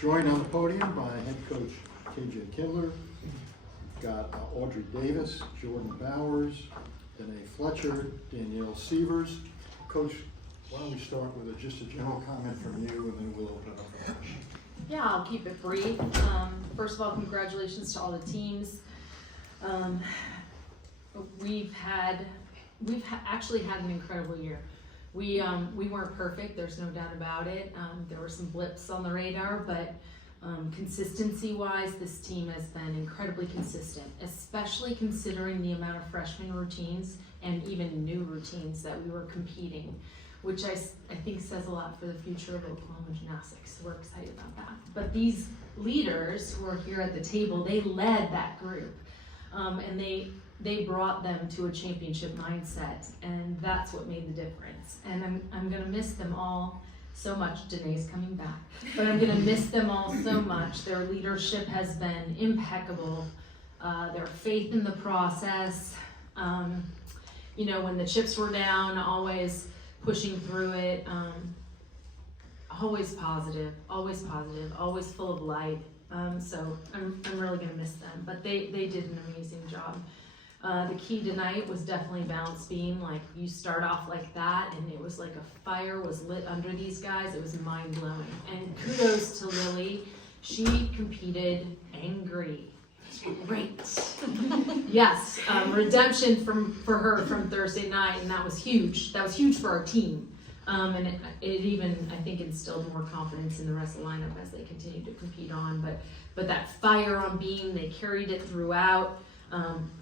Joined on the podium by head coach KJ Kindler. Got Audrey Davis, Jordan Bowers, Danae Fletcher, Danielle Sievers. Coach, why don't we start with just a general comment from you, and then we'll open it up for questions. Yeah, I'll keep it brief. First of all, congratulations to all the teams. We've actually had an incredible year. We weren't perfect, there's no doubt about it. There were some blips on the radar, but consistency-wise, this team has been incredibly consistent, especially considering the amount of freshman routines and even new routines that we were competing, which I think says a lot for the future of Oklahoma gymnastics. So we're excited about that. But these leaders who are here at the table, they led that group, and they brought them to a championship mindset, and that's what made the difference. And I'm gonna miss them all so much. Danae's coming back, but I'm gonna miss them all so much. Their leadership has been impeccable. Their faith in the process, you know, when the chips were down, always pushing through it, always positive, always full of light. So I'm really gonna miss them, but they did an amazing job. The key tonight was definitely balance beam. Like, you start off like that, and it was like a fire was lit under these guys. It was mind blowing. And kudos to Lily. She competed angry. Great. Yes, redemption for her from Thursday night, and that was huge. That was huge for our team. And it even, I think, instilled more confidence in the rest of the lineup as they continued to compete on. But that fire on beam, they carried it throughout.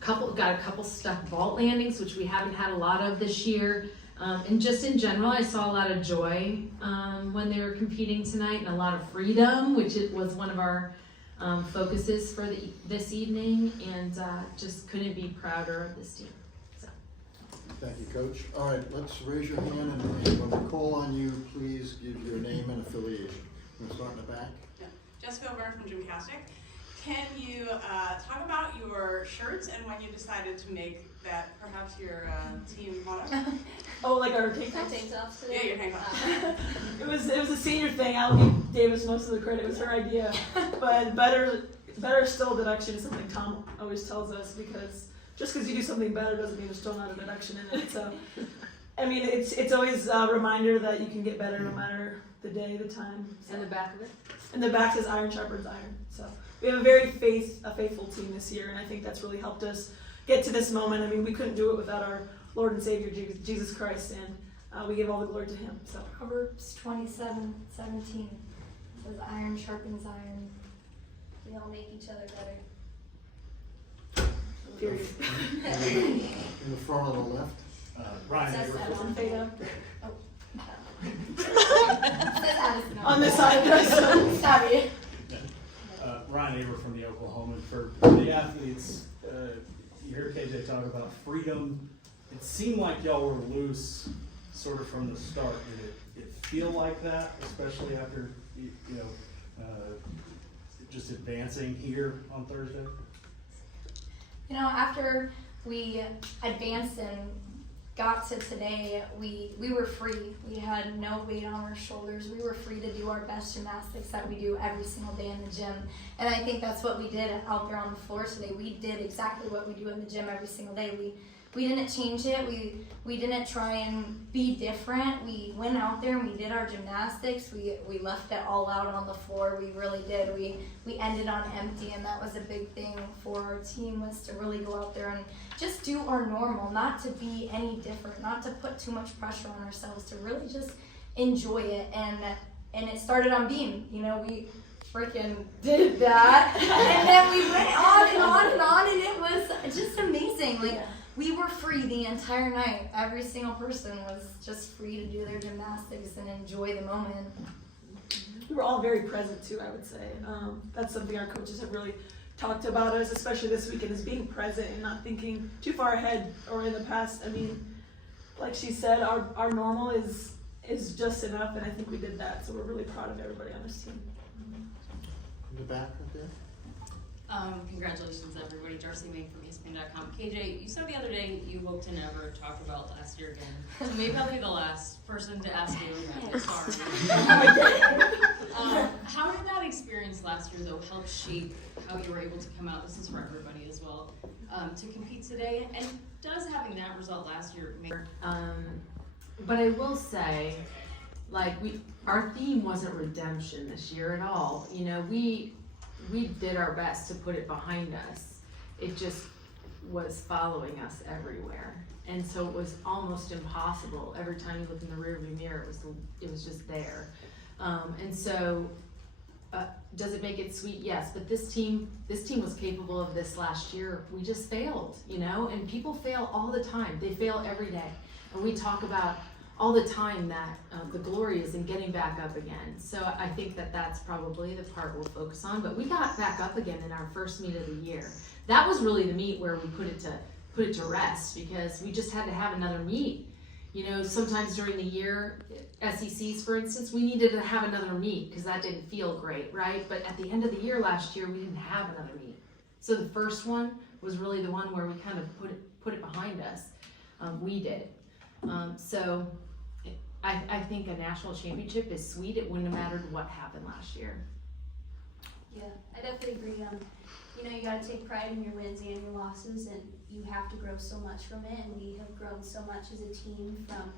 Got a couple stuck vault landings, which we haven't had a lot of this year. And just in general, I saw a lot of joy when they were competing tonight, and a lot of freedom, which it was one of our focuses for this evening, and just couldn't be prouder of this team. So. Thank you, Coach. All right, let's raise your hand, and when we call on you, please give your name and affiliation. We'll start in the back. Yeah. Jessica Aver from Gymnastics. Can you talk about your shirts and when you decided to make that perhaps your team motto? Oh, like our tank tops today? Yeah, your tank tops. It was a senior thing. I'll give Davis most of the credit. It was her idea. But better still deduction is something Tom always tells us, because just because you do something better doesn't mean there's still not a deduction in it. So, I mean, it's always a reminder that you can get better no matter the day, the time. So. And the back of it? And the back says iron sharpens iron. So we have a very faithful team this year, and I think that's really helped us get to this moment. I mean, we couldn't do it without our Lord and Savior Jesus Christ, and we give all the glory to Him. So Proverbs 27:17 says, "Iron sharpens iron. We all make each other better." period. In the front on the left. Ryan Says Aver. that on Fade up. Says Addison On this side. Sorry. Ryan Aver from the Oklahoman. For the athletes, you hear KJ talk about freedom. It seemed like y'all were loose sort of from the start. Did it feel like that, especially after just advancing here on Thursday? You know, after we advanced and got to today, we were free. We had no weight on our shoulders. We were free to do our best gymnastics that we do every single day in the gym. And I think that's what we did out there on the floor today. We did exactly what we do in the gym every single day. We didn't change it. We didn't try and be different. We went out there and we did our gymnastics. We left it all out on the floor. We really did. We ended on empty, and that was a big thing for our team, was to really go out there and just do our normal, not to be any different, not to put too much pressure on ourselves, to really just enjoy it. And it started on beam. You know, we freaking did that, and then we went on and on and on, and it was just amazing. Like, we were free the entire night. Every single person was just free to do their gymnastics and enjoy the moment. We were all very present too, I would say. That's something our coaches have really talked about us, especially this weekend, is being present and not thinking too far ahead or in the past. I mean, like she said, our normal is just enough, and I think we did that. So we're really proud of everybody on this team. In the back right there. Congratulations everybody. Darcy May from ESPN.com. KJ, you said the other day you hope to never talk about last year again. So maybe I'll be the last person to ask you again. Sorry. How did that experience year though helped shape how you were able to come out, this is for everybody as well, to compete today? And does having that result last year make But I will say, like, our theme wasn't redemption this year at all. You know, we did our best to put it behind us. It just was following us everywhere. And so it was almost impossible. Every time you looked in the rearview mirror, it was just there. And so, does it make it sweet? Yes, but this team was capable of this last year. We just failed, you know, and people fail all the time. They fail every day. And we talk about all the time that the glory is in getting back up again. So I think that that's probably the part we'll focus on. But we got back up again in our first meet of the year. That was really the meet where we put it to rest, because we just had to have another meet. You know, sometimes during the year, SECs for instance, we needed to have another meet because that didn't feel great, right? But at the end of the year last year, we didn't have another meet. So the first one was really the one where we kind of put it behind us. We did. So I think a national championship is sweet. It wouldn't have mattered what happened last year. Yeah, I definitely agree. You know, you gotta take pride in your wins and your losses, and you have to grow so much from it, and we have grown so much as a team from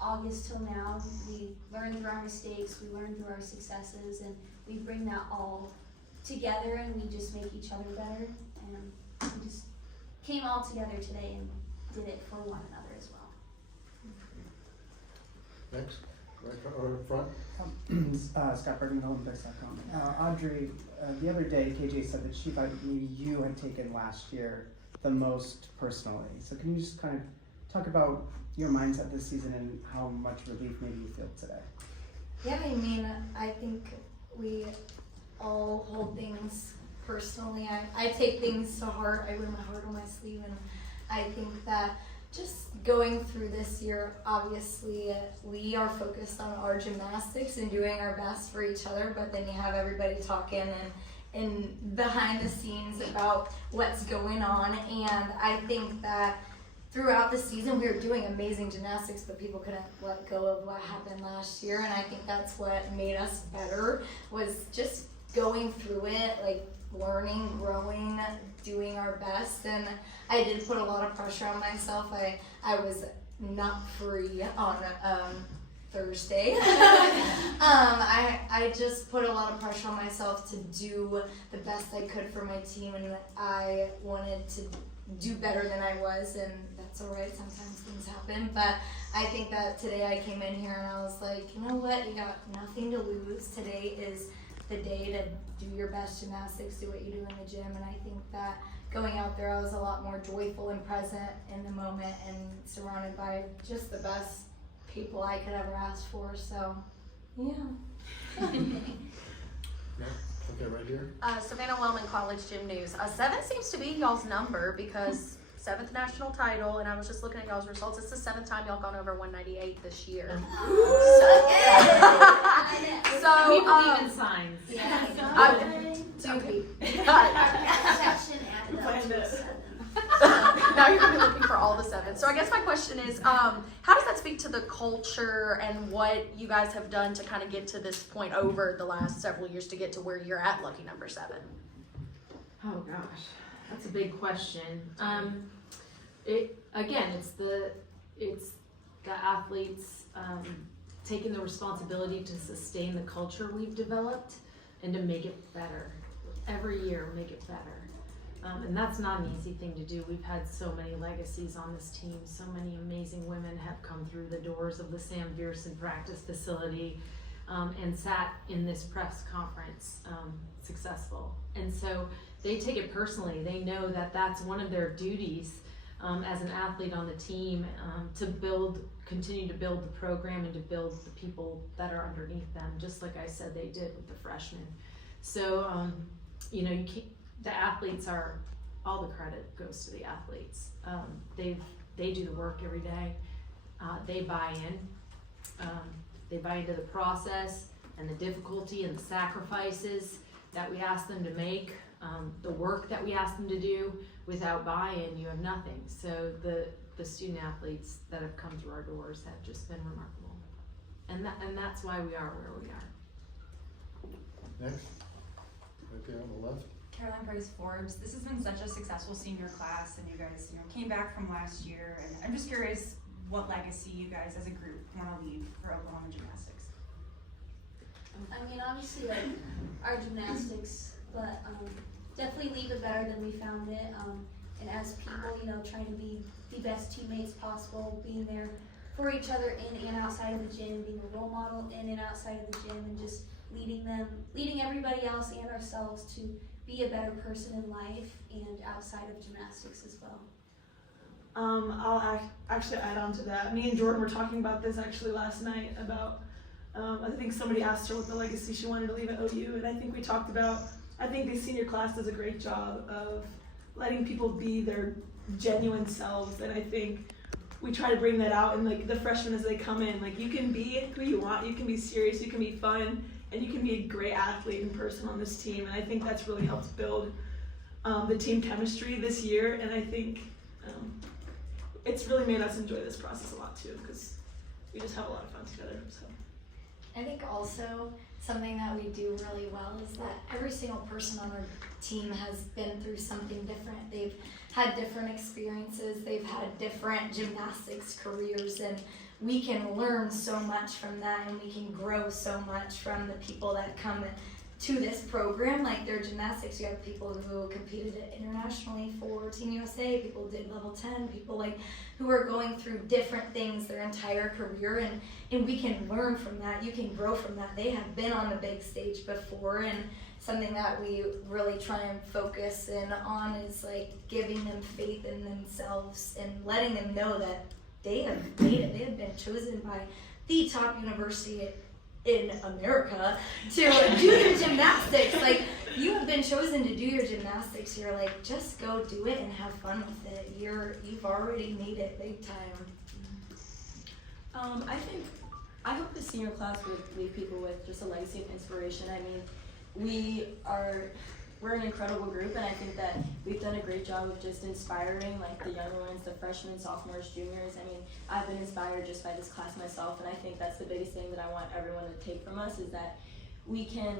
August till now. We learned through our mistakes, we learned through our successes, and we bring that all together, and we just make each other better, and we just came all together today and did it for one another as well. Next, right or front. Scott Bergman, Olympics.com. Audrey, the other day, KJ said that she thought maybe you had taken last year the most personally. So can you just kind of talk about your mindset this season and how much relief maybe you feel today? Yeah, I mean, I think we all hold things personally. I take things to heart. I wear my heart on my sleeve, and I think that just going through this year, obviously, we are focused on our gymnastics and doing our best for each other, but then you have everybody talking and behind the scenes about what's going on, and I think that throughout the season we were doing amazing gymnastics, but people couldn't let go of what happened last year, and I think that's what made us better, was just going through it, like learning, growing, doing our best. And I did put a lot of pressure on myself. I was not free on Thursday. I just put a lot of pressure on myself to do the best I could for my team, and I wanted to do better than I was, and that's alright, sometimes things happen, but I think that today I came in here and I was like, you know what, you got nothing to lose. Today is the day to do your best gymnastics, do what you do in the gym, and I think that going out there I was a lot more joyful and present in the moment and surrounded by just the best people I could ever ask for, so yeah. Okay, right here. Savannah Wellman, College Gym News. 7 seems to be y'all's number because 7th national title, and I was just looking at y'all's results. It's the 7th time y'all gone over 198 this year. So, We believe in signs. now you're gonna be looking for all the 7s. So I guess my question is, how does that speak to the culture and what you guys have done to kind of get to this point over the last several years to get to where you're at, lucky number 7? Oh gosh, that's a big question. It's the athletes taking the responsibility to sustain the culture we've developed and to make it better. Every year, make it better. And that's not an easy thing to do. We've had so many legacies on this team. So many amazing women have come through the doors of the Sam Viersen practice facility and sat in this press conference successful. And so they take it personally. They know that that's one of their duties as an athlete on the team to continue to build the program and to build the people that are underneath them, just like I said they did with the freshmen. So, the athletes are, all the credit goes to the athletes. They do the work every day. They buy in. They buy into the process and the difficulty and the sacrifices that we ask them to make, the work that we ask them to do. Without buy-in, you have nothing. So the student athletes that have come through our doors have just been remarkable. And that's why we are where we are. Next. Right Okay, on the left. Caroline Price Forbes. This has been such a successful senior class, and you guys, came back from last year. And I'm just curious what legacy you guys as a group want to leave for Oklahoma Gymnastics. I mean, obviously, like, our gymnastics, but definitely leave it better than we found it. And as people, trying to be the best teammates possible, being there for each other in and outside of the gym, being a role model in and outside of the gym, and just leading everybody else and ourselves to be a better person in life and outside of gymnastics as well. I'll actually add on to that. Me and Jordan were talking about this actually last night about, I think somebody asked her what the legacy she wanted to leave at OU, and I think we talked about, I think the senior class does a great job of letting people be their genuine selves, and I think we try to bring that out in like the freshmen as they come in. Like, you can be who you want, you can be serious, you can be fun, and you can be a great athlete in person on this team, and I think that's really helped build the team chemistry this year, and I think it's really made us enjoy this process a lot too, because we just have a lot of fun together. So I think also something that we do really well is that every single person on our team has been through something different. They've had different experiences, they've had different gymnastics careers, and we can learn so much from that, and we can grow so much from the people that come to this program. Like, their gymnastics, you have people who competed internationally for Team USA, people did level 10, people who are going through different things their entire career, and we can learn from that. You can grow from that. They have been on the big stage before, and something that we really try and focus in on is giving them faith in themselves and letting them know that they have made it. They have been chosen by the top university in America to do their gymnastics. You have been chosen to do your gymnastics. You're just go do it and have fun with it. You've already made it big time. I hope the senior class would leave people with just a legacy of inspiration. I mean, we're an incredible group, and I think that we've done a great job of just inspiring the younger ones, the freshmen, sophomores, juniors. I mean, I've been inspired just by this class myself, and I think that's the biggest thing that I want everyone to take from us, is that we can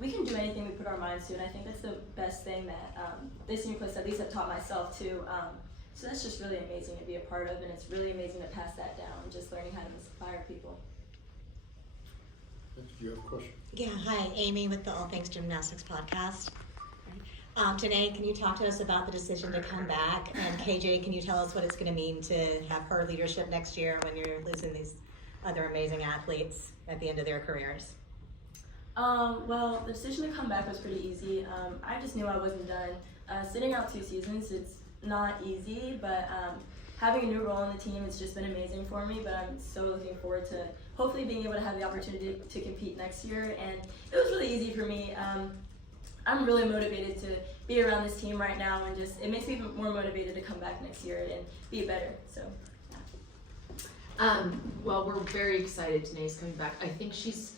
do anything we put our minds to, and I think that's the best thing that this senior class at least have taught myself too. So that's just really amazing to be a part of, and it's really amazing to pass that down, just learning how to inspire people. Do you have a question? Yeah, hi, Amy with the All Things Gymnastics podcast. Janae, can you talk to us about the decision to come back? And KJ, can you tell us what it's going to mean to have her leadership next year when you're losing these other amazing athletes at the end of their careers? Well, the decision to come back was pretty easy. I just knew I wasn't done. Sitting out 2 seasons, it's not easy, but having a new role on the team, it's just been amazing for me, but I'm so looking forward to hopefully being able to have the opportunity to compete next year, and it was really easy for me. I'm really motivated to be around this team right now, and it makes me even more motivated to come back next year and be better, so. Well, we're very excited Danae's coming back. I think she's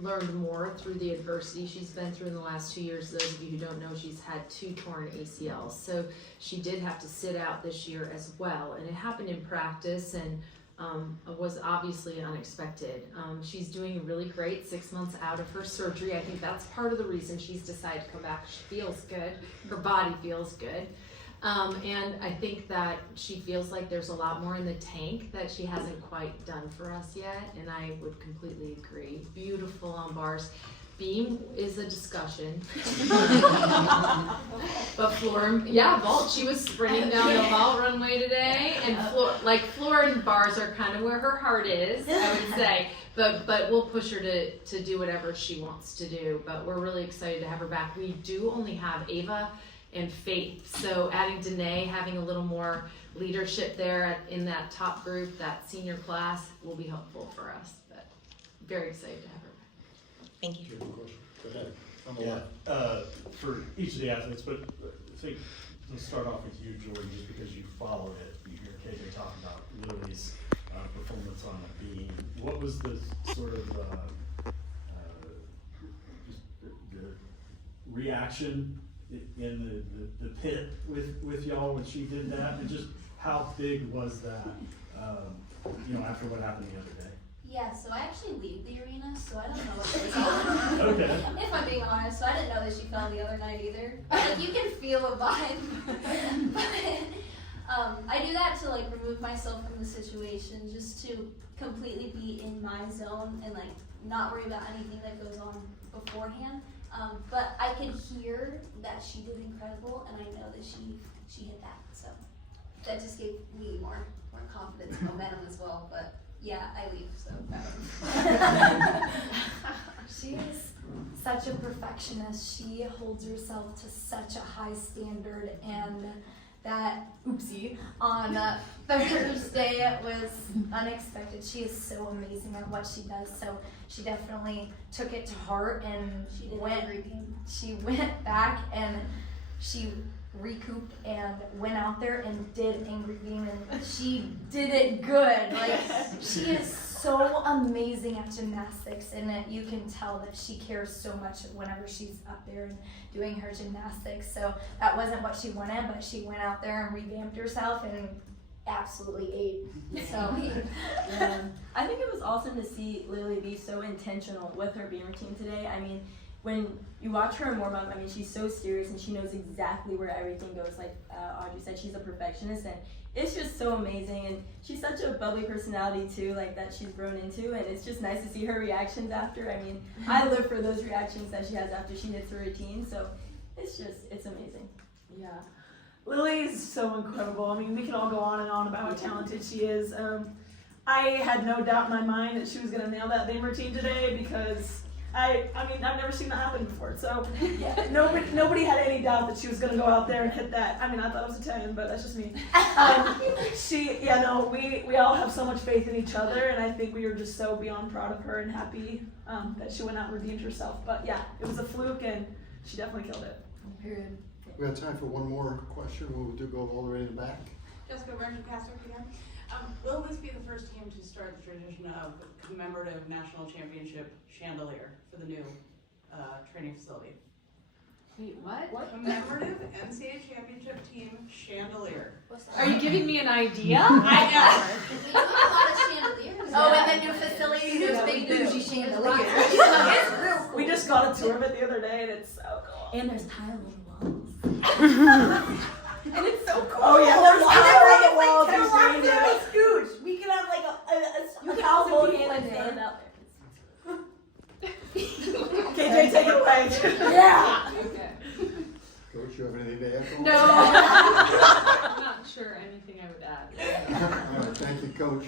learned more through the adversity she's been through in the last 2 years. Those of you who don't know, she's had 2 torn ACLs, so she did have to sit out this year as well, and it happened in practice, and was obviously unexpected. She's doing really great 6 months out of her surgery. I think that's part of the reason she's decided to come back. She feels good, her body feels good. And I think that she feels like there's a lot more in the tank that she hasn't quite done for us yet, and I would completely agree. Beautiful on bars. Beam is a discussion. But floor, vault, she was sprinting down the vault runway today, and floor and bars are kind of where her heart is, I would say. But we'll push her to do whatever she wants to do. But we're really excited to have her back. We do only have Ava and Faith, so adding Danae, having a little more leadership there in that top group, that senior class, will be helpful for us. But very excited to have her back. Thank you. Do you have a question? Go ahead. On the Yeah, left. for each of the athletes, but I think let's start off with you, Jordan, just because you followed it. You hear KJ talk about Lily's performance on the beam. What was the sort of just the reaction in the pit with y'all when she did that, and just how big was that? After what happened the other day. Yeah, so I actually leave the arena, so I don't know what goes on. Okay. If I'm being honest, so I didn't know that she fell the other night either. Like, you can feel a vibe. But I do that to like remove myself from the situation, just to completely be in my zone and like not worry about anything that goes on beforehand. But I could hear that she did incredible, and I know that she hit that. So that just gave me more confidence and momentum as well. But yeah, I leave. So she is such a perfectionist. She holds herself to such a high standard, and that oopsie on Thursday was unexpected. She is so amazing at what she does. So she definitely took it to heart, and she went back and she recouped and went out there and did Angry Beam, and she did it good. Like, she is so amazing at gymnastics, and you can tell that she cares so much whenever she's up there and doing her gymnastics. So that wasn't what she wanted, but she went out there and revamped herself and absolutely ate. So yeah. I think it was awesome to see Lily be so intentional with her beam routine today. I mean, when you watch her in warm-up, I mean, she's so serious and she knows exactly where everything goes. Like Audrey said, she's a perfectionist, and it's just so amazing. And she's such a bubbly personality too, like that she's grown into, and it's just nice to see her reactions after. I mean, I live for those reactions that she has after she hits her routine, so it's amazing. Yeah. Lily is so incredible. I mean, we can all go on and on about how talented she is. I had no doubt in my mind that she was going to nail that beam routine today, because I mean, I've never seen that happen before. So yeah, nobody had any doubt that she was going to go out there and hit that. I mean, I thought it was a 10, but that's just me. We all have so much faith in each other, and I think we were just so beyond proud of her and happy that she went out and redeemed herself. But yeah, it was a fluke, and she definitely killed it. period. We have time for one more question. We'll do go all the way in the back. Jessica Gymnastics again. Will this be the first team to start the tradition of commemorative national championship chandelier for the new training facility? Wait, what? Commemorative NCAA championship team chandelier. Are you giving me an idea? I know. We put a lot of chandeliers. Oh, and the new facility, there's big bougie chandeliers. It's real cool. We just got a tour of it the other day, and it's so cool. And there's tile on the walls. And it's so cool. Oh yeah, there's tile on the walls. Like, You've seen it. huge. We could have like You a can all hold people hands in and there. stand out there. KJ, take it away. Yeah. Okay. Coach, you have anything to add? No. I'm not sure anything I would add. All right, thank you, Coach.